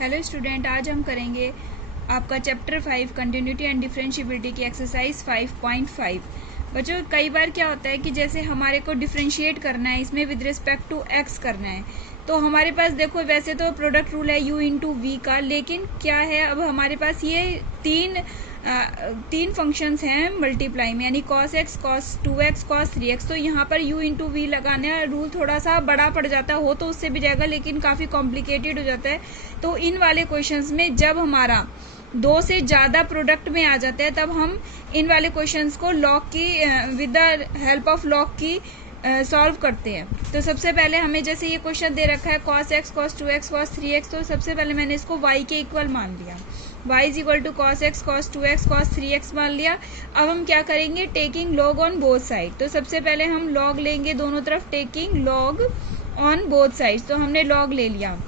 Hello student, आज हम करेंगे आपका चैप्टर 5 कंटिन्यूटी एंड डिफरेंशिएबिलिटी की एक्सरसाइज 5.5। बच्चों, कई बार क्या होता है कि जैसे हमारे को डिफरेंशिएट करना है, इसमें विद रिस्पेक्ट टू एक्स करना है, तो हमारे पास देखो वैसे तो प्रोडक्ट रूल है u इंटू वी का, लेकिन क्या है अब हमारे पास ये तीन फंक्शंस हैं मल्टीप्लाई में, यानी cos x, cos 2x, cos 3x। तो यहाँ पर u इंटू वी लगाना रूल थोड़ा सा बड़ा पड़ जाता हो तो उससे भी जाएगा, लेकिन काफ़ी कॉम्प्लिकेटेड हो जाता है। तो इन वाले क्वेश्चंस में जब हमारा दो से ज़्यादा प्रोडक्ट में आ जाते हैं तब हम इन वाले क्वेश्चंस को लॉग की with the help of log की सॉल्व करते हैं। तो सबसे पहले हमें जैसे ये क्वेश्चन दे रखा है cos x, cos 2x, cos 3x, तो सबसे पहले मैंने इसको y के इक्वल मान लिया, y is equal to cos x, cos 2x, cos 3x मान लिया। अब हम क्या करेंगे, taking log on both side. तो सबसे पहले हम लॉग लेंगे दोनों तरफ, taking log on both side. तो हमने लॉग ले लिया,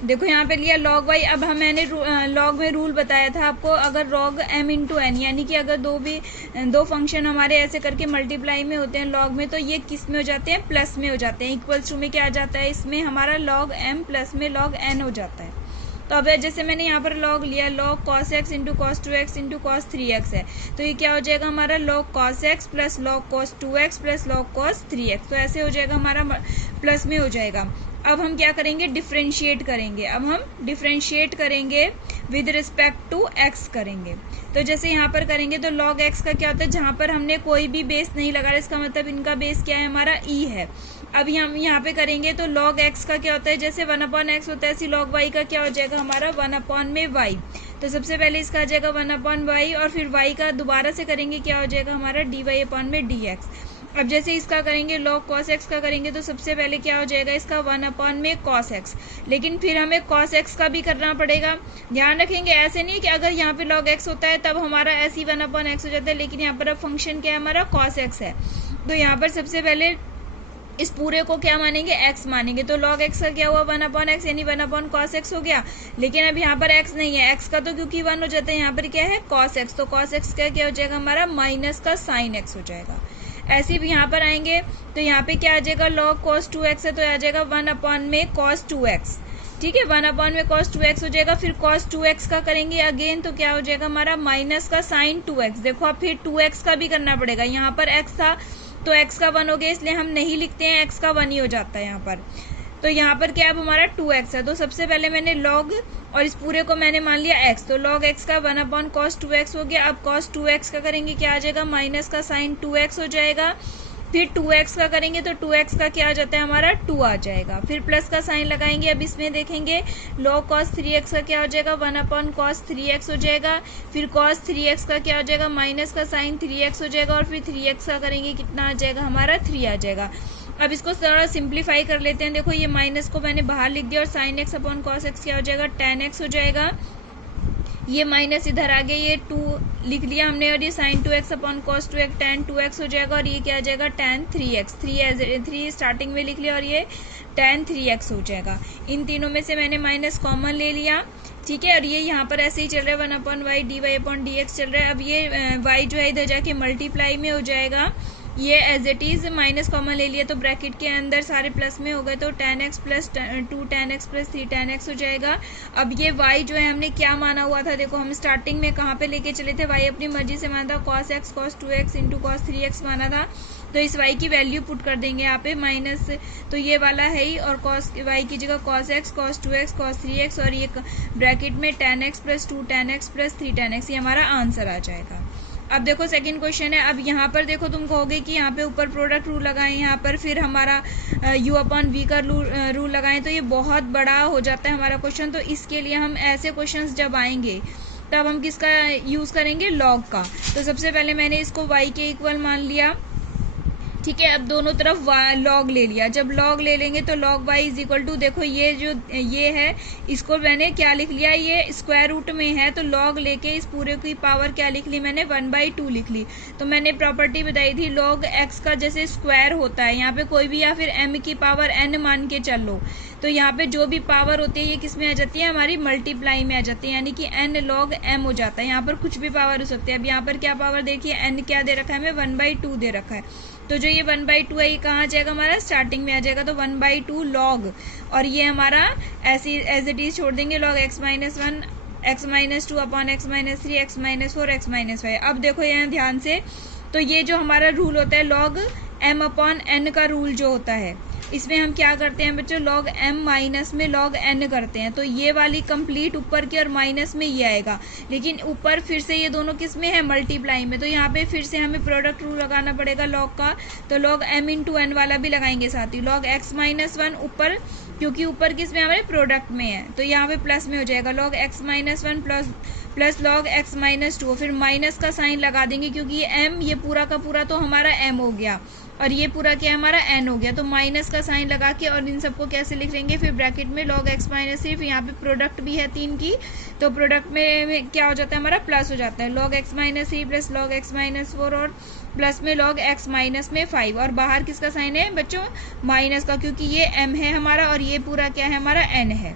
देखो यहाँ पे लिया log y। अब मैंने log में रूल बताया था आपको, अगर log m इंटू एन, यानी कि अगर दो फंक्शन हमारे ऐसे करके मल्टीप्लाई में होते हैं log में, तो ये किस में हो जाते हैं, प्लस में हो जाते हैं। इक्वल्स टू में क्या आ जाता है, इसमें हमारा log m प्लस में log n हो जाता है। तो अब जैसे मैंने यहाँ पर log लिया, log cos x into cos 2x into cos 3x है, तो ये क्या हो जाएगा हमारा log cos x plus log cos 2x plus log cos 3x। तो ऐसे हो जाएगा हमारा, प्लस में हो जाएगा। अब हम क्या करेंगे, डिफरेंशिएट करेंगे। अब हम डिफरेंशिएट करेंगे विद रिस्पेक्ट टू x करेंगे। तो जैसे यहाँ पर करेंगे तो log x का क्या होता है, जहाँ पर हमने कोई भी बेस नहीं लगा, इसका मतलब इनका बेस क्या है, हमारा e है। अब हम यहाँ पे करेंगे तो log x का क्या होता है, जैसे 1/x होता है, ऐसी log y का क्या हो जाएगा हमारा 1/y। तो सबसे पहले इसका आ जाएगा 1/y, और फिर y का दोबारा से करेंगे, क्या हो जाएगा हमारा dy/dx। अब जैसे इसका करेंगे log cos x का करेंगे, तो सबसे पहले क्या हो जाएगा इसका 1/cos x, लेकिन फिर हमें cos x का भी करना पड़ेगा। ध्यान रखेंगे, ऐसे नहीं कि अगर यहाँ पे log x होता है तब हमारा ऐसे ही 1/x हो जाता है, लेकिन यहाँ पर अब फंक्शन क्या है हमारा cos x है। तो यहाँ पर सबसे पहले इस पूरे को क्या मानेंगे, x मानेंगे। तो log x का क्या हुआ 1/x, यानी 1/cos x हो गया। लेकिन अब यहाँ पर x नहीं है, x का तो क्योंकि 1 हो जाता है, यहाँ पर क्या है cos x, तो cos x का क्या हो जाएगा हमारा माइनस का sin x हो जाएगा। ऐसे भी यहाँ पर आएंगे तो यहाँ पे क्या आ जाएगा, log cos 2x है, तो आ जाएगा 1/cos 2x। ठीक है, 1/cos 2x हो जाएगा। फिर cos 2x का करेंगे अगेन, तो क्या हो जाएगा हमारा माइनस का sin 2x। देखो अब फिर 2x का भी करना पड़ेगा, यहाँ पर x था तो x का 1 हो गया, इसलिए हम नहीं लिखते हैं, x का 1 ही हो जाता है यहाँ पर। तो यहाँ पर क्या अब हमारा 2x है, तो सबसे पहले मैंने log और इस पूरे को मैंने मान लिया x, तो log x का 1/cos 2x हो गया। अब cos 2x का करेंगे, क्या आ जाएगा माइनस का sin 2x हो जाएगा। फिर 2x का करेंगे तो 2x का क्या आ जाता है हमारा 2 आ जाएगा। फिर प्लस का साइन लगाएंगे, अब इसमें देखेंगे log cos 3x का क्या हो जाएगा 1/cos 3x हो जाएगा। फिर cos 3x का क्या हो जाएगा माइनस का sin 3x हो जाएगा, और फिर 3x का करेंगे कितना आ जाएगा हमारा 3 आ जाएगा। अब इसको थोड़ा सिंप्लीफाई कर लेते हैं, देखो ये माइनस को मैंने बाहर लिख दिया, और sin x/cos x क्या हो जाएगा tan x हो जाएगा। ये माइनस इधर आ गया, ये 2 लिख लिया हमने, और ये sin 2x/cos 2x tan 2x हो जाएगा, और ये क्या आ जाएगा tan 3x, 3 स्टार्टिंग में लिख लिया, और ये tan 3x हो जाएगा। इन तीनों में से मैंने माइनस कॉमन ले लिया, ठीक है। और ये यहाँ पर ऐसे ही चल रहा है 1/y dy/dx चल रहा है। अब ये y जो है इधर जाके मल्टीप्लाई में हो जाएगा, ये as it is minus common ले लिया, तो ब्रैकेट के अंदर सारे प्लस में हो गए, तो tan x plus 2 tan x plus 3 tan x हो जाएगा। अब ये y जो है हमने क्या माना हुआ था, देखो हम स्टार्टिंग में कहाँ पे लेके चले थे, y अपनी मर्जी से माना था, cos x cos 2x into cos 3x माना था। तो इस y की वैल्यू पुट कर देंगे यहाँ पे माइनस, तो ये वाला है ही, और cos y की जगह cos x cos 2x cos 3x, और ये ब्रैकेट में tan x plus 2 tan x plus 3 tan x, ये हमारा आंसर आ जाएगा। अब देखो सेकंड क्वेश्चन है। अब यहाँ पर देखो तुम कहोगे कि यहाँ पे ऊपर प्रोडक्ट रूल लगाएं, यहाँ पर फिर हमारा u/v का रूल लगाएं, तो ये बहुत बड़ा हो जाता है हमारा क्वेश्चन। तो इसके लिए हम ऐसे क्वेश्चंस जब आएंगे तब हम किसका यूज़ करेंगे, लॉग का। तो सबसे पहले मैंने इसको y के इक्वल मान लिया, ठीक है। अब दोनों तरफ log ले लिया, जब log ले लेंगे तो log y is equal to, देखो ये जो ये है इसको मैंने क्या लिख लिया, ये स्क्वायर रूट में है, तो log लेके इस पूरे की पावर क्या लिख ली मैंने 1/2 लिख ली। तो मैंने प्रॉपर्टी बताई थी log x का जैसे स्क्वायर होता है, यहाँ पे कोई भी, या फिर m की पावर n मान के चल लो, तो यहाँ पे जो भी पावर होती है ये किस में आ जाती है, हमारी मल्टीप्लाई में आ जाती है, यानी कि n log m हो जाता है। यहाँ पर कुछ भी पावर हो सकती है। अब यहाँ पर क्या पावर देखिए, n क्या दे रखा है हमें 1/2 दे रखा है, तो जो ये 1/2 है ये कहाँ आ जाएगा हमारा, स्टार्टिंग में आ जाएगा, तो 1/2 लॉग, और ये हमारा ऐसी एज इट इज छोड़ देंगे, log x-1 x-2 upon x-3 x-4 x-5। अब देखो यहाँ ध्यान से, तो ये जो हमारा रूल होता है लॉग m अपॉन n का रूल जो होता है, इसमें हम क्या करते हैं बच्चों, लॉग m माइनस में लॉग n करते हैं, तो ये वाली कंप्लीट ऊपर की और माइनस में ये आएगा, लेकिन ऊपर फिर से ये दोनों किस में है, मल्टीप्लाई में, तो यहाँ पे फिर से हमें प्रोडक्ट रूल लगाना पड़ेगा लॉग का, तो लॉग m इंटू n वाला भी लगाएंगे साथ ही, लॉग x-1 ऊपर, क्योंकि ऊपर किस में हमारे प्रोडक्ट में है, तो यहाँ पे प्लस में हो जाएगा, log x-1 plus log x-2, फिर माइनस का साइन लगा देंगे क्योंकि ये m, ये पूरा का पूरा तो हमारा m हो गया और ये पूरा क्या हमारा n हो गया, तो माइनस का साइन लगा के और इन सबको कैसे लिख लेंगे, फिर ब्रैकेट में लॉग x-3, फिर यहाँ पे प्रोडक्ट भी है 3 की, तो प्रोडक्ट में क्या हो जाता है हमारा, प्लस हो जाता है, log x-3 plus log x-4 और प्लस में लॉग x-5, और बाहर किसका साइन है बच्चों, माइनस का, क्योंकि ये m है हमारा और ये पूरा क्या है हमारा n है।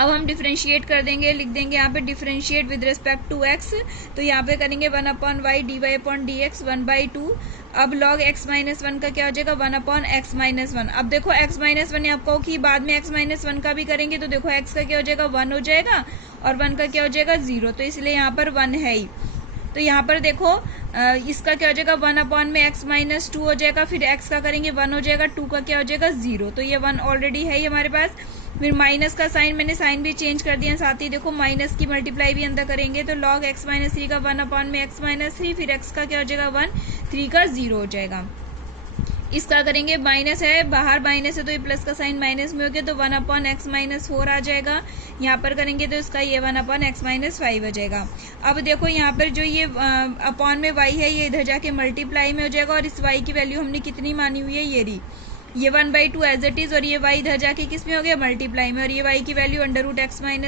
अब हम डिफरेंशिएट कर देंगे, लिख देंगे यहाँ पे differentiate with respect to x, तो यहाँ पे करेंगे 1/y dy/dx 1/2। अब log x-1 का क्या हो जाएगा, 1/x-1। अब देखो x-1 ने आपको कि बाद में x-1 का भी करेंगे, तो देखो x का क्या हो जाएगा, 1 हो जाएगा और 1 का क्या हो जाएगा, 0, तो इसलिए यहाँ पर 1 है ही। तो यहाँ पर देखो इसका क्या हो जाएगा, 1/x-2 हो जाएगा, फिर x का करेंगे 1 हो जाएगा, 2 का क्या हो जाएगा, 0, तो ये 1 ऑलरेडी है ही हमारे पास। फिर माइनस का साइन, मैंने साइन भी चेंज कर दिया, साथ ही देखो माइनस की मल्टीप्लाई भी अंदर करेंगे, तो log x-3 का 1/x-3, फिर x का क्या हो जाएगा 1, 3 का 0 हो जाएगा। इसका करेंगे, माइनस है बाहर, माइनस है तो ये प्लस का साइन माइनस में हो गया, तो 1/x-4 आ जाएगा, यहाँ पर करेंगे तो इसका ये 1/x-5 हो जाएगा। अब देखो यहाँ पर जो ये अपॉन में y है ये इधर जाके मल्टीप्लाई में हो जाएगा, और इस y की वैल्यू हमने कितनी मानी हुई है, ये रही, ये 1/2 एज इट इज, और ये y इधर जाके किस में हो गया, मल्टीप्लाई में, और ये y की value √(x-1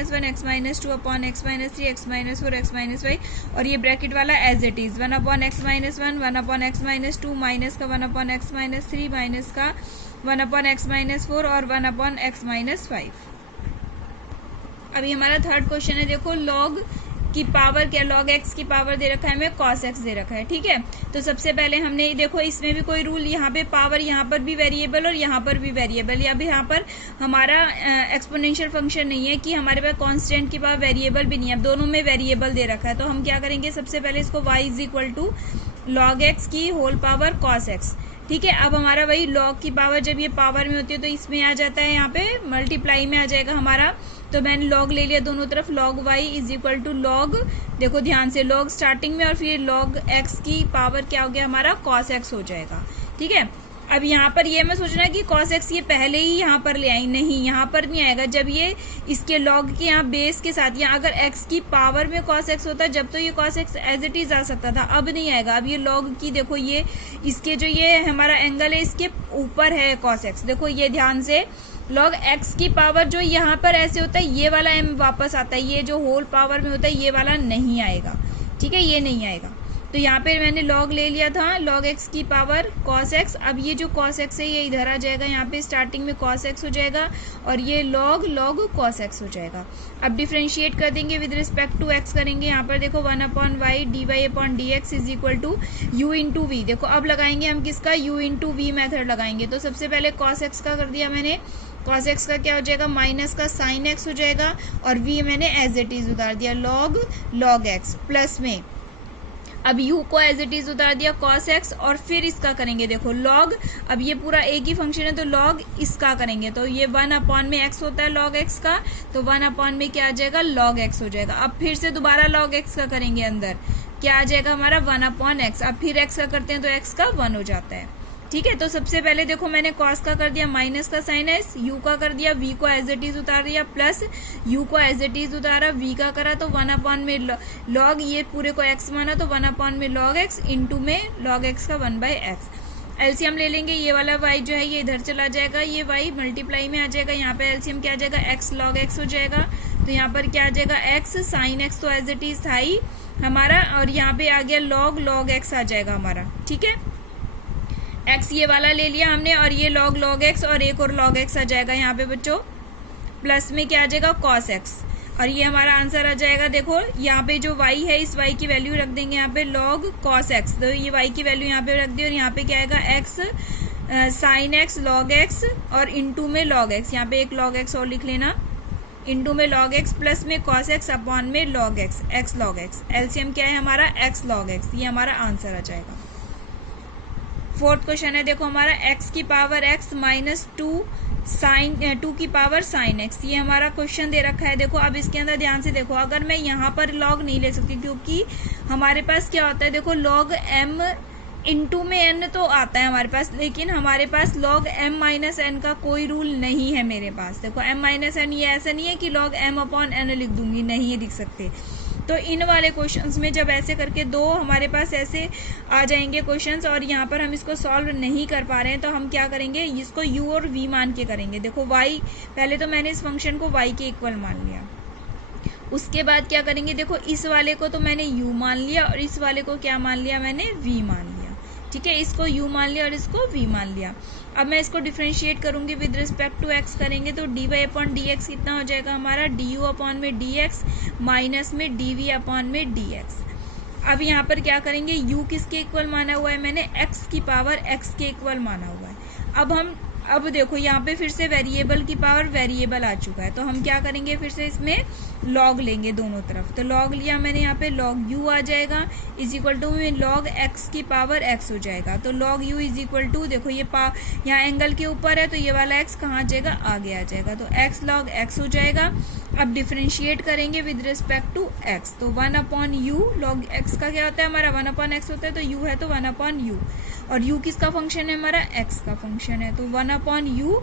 x-2 upon x-3 x-4 x-5), और ये ब्रैकेट वाला as it is 1/x-1 1/x-2 minus का 1/x-3 माइनस का 1/x-4 और 1/x-5। अभी हमारा थर्ड क्वेश्चन है, देखो लॉग की पावर क्या, लॉग x की पावर दे रखा है हमें, cos x दे रखा है, ठीक है। तो सबसे पहले हमने देखो इसमें भी कोई रूल, यहाँ पे पावर यहाँ पर भी वेरिएबल और यहाँ पर भी वेरिएबल, या भी यहाँ पर हमारा एक्सपोनेंशियल फंक्शन नहीं है कि हमारे पास कांस्टेंट की पावर वेरिएबल भी नहीं है, अब दोनों में वेरिएबल दे रखा है, तो हम क्या करेंगे, सबसे पहले इसको y = log x की होल पावर cos x, ठीक है। अब हमारा वही लॉग की पावर जब ये पावर में होती है तो इसमें आ जाता है, यहाँ पे मल्टीप्लाई में आ जाएगा हमारा, तो मैंने लॉग ले लिया दोनों तरफ, log y = log, देखो ध्यान से, log स्टार्टिंग में और फिर log x की पावर क्या हो गया हमारा, cos x हो जाएगा, ठीक है। अब यहाँ पर ये मैं सोचना कि cos x ये पहले ही यहाँ पर ले आई, नहीं यहाँ पर नहीं आएगा, जब ये इसके log के यहाँ बेस के साथ, यहाँ अगर x की पावर में cos x होता जब तो ये cos x as it is आ सकता था, अब नहीं आएगा। अब ये log की देखो, ये इसके जो ये हमारा एंगल है इसके ऊपर है cos x, देखो ये ध्यान से, log x की पावर जो यहाँ पर ऐसे होता है ये वाला m वापस आता है, ये जो होल पावर में होता है ये वाला नहीं आएगा, ठीक है, ये नहीं आएगा। तो यहाँ पे मैंने log ले लिया था, log x की पावर cos x, अब ये जो cos x है ये इधर आ जाएगा, यहाँ पे स्टार्टिंग में cos x हो जाएगा और ये log cos x हो जाएगा। अब डिफरेंशिएट कर देंगे विद रिस्पेक्ट टू x करेंगे, यहाँ पर देखो 1/y dy/dx = u × v, देखो अब लगाएंगे हम किसका, u × v मेथड लगाएंगे, तो सबसे पहले cos x का कर दिया मैंने, cos x का क्या हो जाएगा, माइनस का sin x हो जाएगा, और v मैंने एज इट इज उतार दिया, log x, प्लस में अब u को एज इट इज उतार दिया cos x, और फिर इसका करेंगे देखो log, अब ये पूरा एक ही फंक्शन है तो log इसका करेंगे, तो ये 1/x होता है log x का, तो 1/ में क्या आ जाएगा, log x हो जाएगा। अब फिर से दोबारा log x का करेंगे, अंदर क्या आ जाएगा हमारा 1/x, अब फिर x का करते हैं तो x का 1 हो जाता है, ठीक है। तो सबसे पहले देखो मैंने cos का कर दिया, माइनस का साइन है, u का कर दिया, v को एज इट इज उतार दिया, प्लस u को एज इट इज उतारा, v का करा तो 1/ में log, ये पूरे को x माना तो 1/ में log x, इंटू में log x का 1/x। एलसीएम ले लेंगे, ये वाला y जो है ये इधर चला जाएगा, ये y मल्टीप्लाई में आ जाएगा, यहाँ पे एलसीएम क्या आ जाएगा, x log x हो जाएगा, तो यहाँ पर क्या आ जाएगा, x sin x तो एज इट इज था ही हमारा, और यहाँ पे आ गया log x आ जाएगा हमारा, ठीक है। x ये वाला ले लिया हमने, और ये log x और एक और log x आ जाएगा यहाँ पे बच्चों, प्लस में क्या आ जाएगा cos x। और ये हमारा आंसर आ जाएगा। देखो यहाँ पे जो y है, इस y की वैल्यू रख देंगे यहाँ पे log cos x, तो ये y की वैल्यू यहाँ पे रख दी और यहाँ पे क्या आएगा x sin x log x और इनटू में log x, यहाँ पे एक log x और लिख लेना, इनटू में log x प्लस में cos x अपॉन में log x, x log x, LCM क्या है हमारा x log x, ये हमारा आंसर आ जाएगा। फोर्थ क्वेश्चन है देखो हमारा x की पावर x माइनस 2 की पावर साइन x, ये हमारा क्वेश्चन दे रखा है। देखो अब इसके अंदर ध्यान से देखो, अगर मैं यहाँ पर log नहीं ले सकती क्योंकि हमारे पास क्या होता है, देखो log m इनटू में n तो आता है हमारे पास, लेकिन हमारे पास log m माइनस n का कोई रूल नहीं है मेरे पास। देखो m माइनस n, ये ऐसा नहीं है कि log m अपॉन n लिख दूंगी, नहीं ये लिख सकते। तो इन वाले क्वेश्चंस में जब ऐसे करके दो हमारे पास ऐसे आ जाएंगे क्वेश्चंस और यहाँ पर हम इसको सॉल्व नहीं कर पा रहे हैं, तो हम क्या करेंगे, इसको u और v मान के करेंगे। देखो y, पहले तो मैंने इस फंक्शन को y के इक्वल मान लिया, उसके बाद क्या करेंगे, देखो इस वाले को तो मैंने u मान लिया और इस वाले को क्या मान लिया मैंने, v मान लिया। ठीक है, इसको u मान लिया और इसको v मान लिया। अब मैं इसको डिफरेंशिएट करूंगी विद रिस्पेक्ट टू x करेंगे तो dy अपॉन dx कितना हो जाएगा हमारा, du अपॉन में dx माइनस में dv अपॉन में dx। अब यहाँ पर क्या करेंगे, u किसके इक्वल माना हुआ है मैंने, x की पावर x के इक्वल माना हुआ है। अब देखो यहाँ पे फिर से वेरिएबल की पावर वेरिएबल आ चुका है, तो हम क्या करेंगे, फिर से इसमें लॉग लेंगे दोनों तरफ। तो लॉग लिया मैंने, यहाँ पे लॉग u आ जाएगा इज इक्वल टू में लॉग x की पावर x हो जाएगा। तो log u is equal to, देखो ये यहाँ एंगल के ऊपर है तो ये वाला x कहाँ आ जाएगा, आगे आ जाएगा, तो x लॉग x हो जाएगा। अब डिफरेंशिएट करेंगे विद रिस्पेक्ट टू x, तो 1 अपॉन u, लॉग x का क्या होता है हमारा 1 अपॉन x होता है, तो u है तो 1 अपॉन u, और u किसका फंक्शन है हमारा, x का फंक्शन है, तो 1 अपॉन u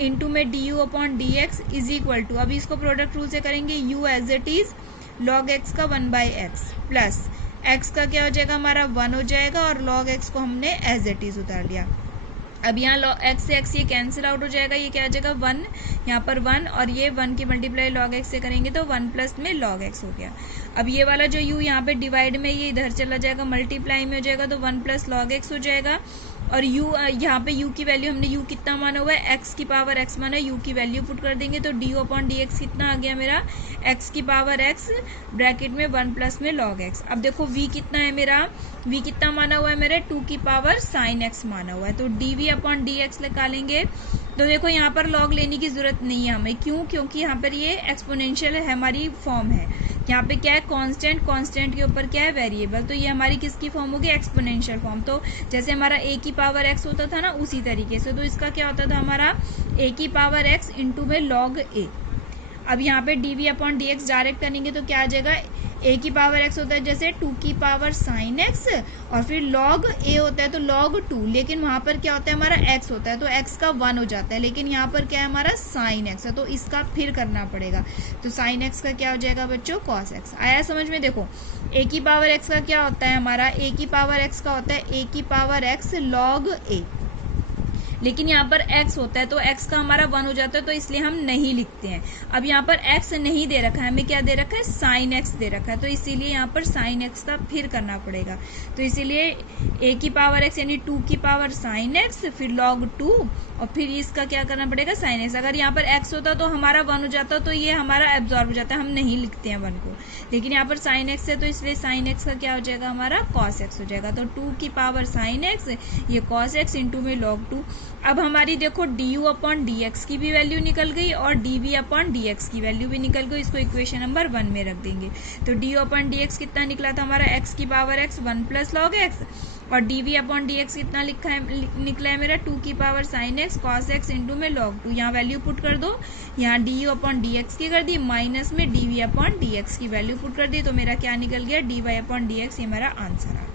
इंटू में du upon dx is equal to, अभी इसको प्रोडक्ट रूल से करेंगे, u as it is log x का 1 बाई एक्स प्लस x का क्या हो जाएगा हमारा 1 हो जाएगा और log x को हमने एज इट इज उतार लिया। अब यहाँ x से x ये कैंसिल आउट हो जाएगा, ये क्या आ जाएगा 1, यहाँ पर 1 और ये 1 की मल्टीप्लाई log x से करेंगे तो 1 प्लस में log x हो गया। अब ये वाला जो u यहाँ पे डिवाइड में ये इधर चला जाएगा, मल्टीप्लाई में हो जाएगा तो 1 प्लस log x हो जाएगा। और u यहाँ पे u की वैल्यू हमने u कितना माना हुआ है, x की पावर x माना, u की वैल्यू पुट कर देंगे तो du अपॉन dx कितना आ गया मेरा, x की पावर x ब्रैकेट में 1 प्लस में log x। अब देखो v कितना है मेरा, v कितना माना हुआ है मेरे 2 की पावर sin x माना हुआ है, तो dv अपॉन dx निकालेंगे। तो देखो यहाँ पर log लेने की जरूरत नहीं है हमें, क्यों, क्योंकि यहाँ पर ये एक्सपोनेंशियल है, हमारी फॉर्म है, यहाँ पे क्या है कांस्टेंट के ऊपर क्या है वेरिएबल, तो ये हमारी किसकी फॉर्म होगी, एक्सपोनेंशियल फॉर्म। तो जैसे हमारा a की पावर x होता था ना, उसी तरीके से, तो इसका क्या होता था हमारा a की पावर x इंटू में log a। अब यहाँ पे dv अपॉन dx डायरेक्ट करेंगे तो क्या आ जाएगा, a की पावर x होता है जैसे 2 की पावर sin x और फिर log a होता है तो log 2, लेकिन वहां पर क्या होता है हमारा x होता है तो x का 1 हो जाता है, लेकिन यहाँ पर क्या है हमारा sin x है तो इसका फिर करना पड़ेगा, तो sin x का क्या हो जाएगा बच्चों cos x। आया समझ में। देखो a की पावर x का क्या होता है हमारा, a की पावर x का होता है a की पावर x log a, लेकिन यहाँ पर x होता है तो x का हमारा 1 हो जाता है तो इसलिए हम नहीं लिखते हैं। अब यहाँ पर x नहीं दे रखा है, हमें क्या दे रखा है sin x दे रखा है, तो इसीलिए यहाँ पर sin x का फिर करना पड़ेगा, तो इसीलिए a की पावर x यानी 2 की पावर sin x फिर log 2 और फिर इसका क्या करना पड़ेगा sin x। अगर यहाँ पर x होता तो हमारा 1 हो जाता तो ये हमारा एब्जॉर्ब हो जाता है, हम नहीं लिखते हैं 1 को, लेकिन यहाँ पर sin x है तो इसलिए sin x का क्या हो जाएगा हमारा cos x हो जाएगा, तो 2 की पावर sin x ये cos x इंटू में log 2। अब हमारी देखो du अपॉन dx की भी वैल्यू निकल गई और dv अपॉन dx की वैल्यू भी निकल गई, इसको इक्वेशन नंबर 1 में रख देंगे। तो du अपॉन dx कितना निकला था हमारा, x की power x 1 plus log x, और dv अपॉन dx कितना निकला है मेरा 2 की power sin x cos x into में log 2। यहाँ वैल्यू पुट कर दो, यहाँ du अपॉन dx की कर दी माइनस में dv अपॉन dx की वैल्यू पुट कर दी, तो मेरा क्या निकल गया dy अपॉन dx, ये मेरा आंसर आ गया।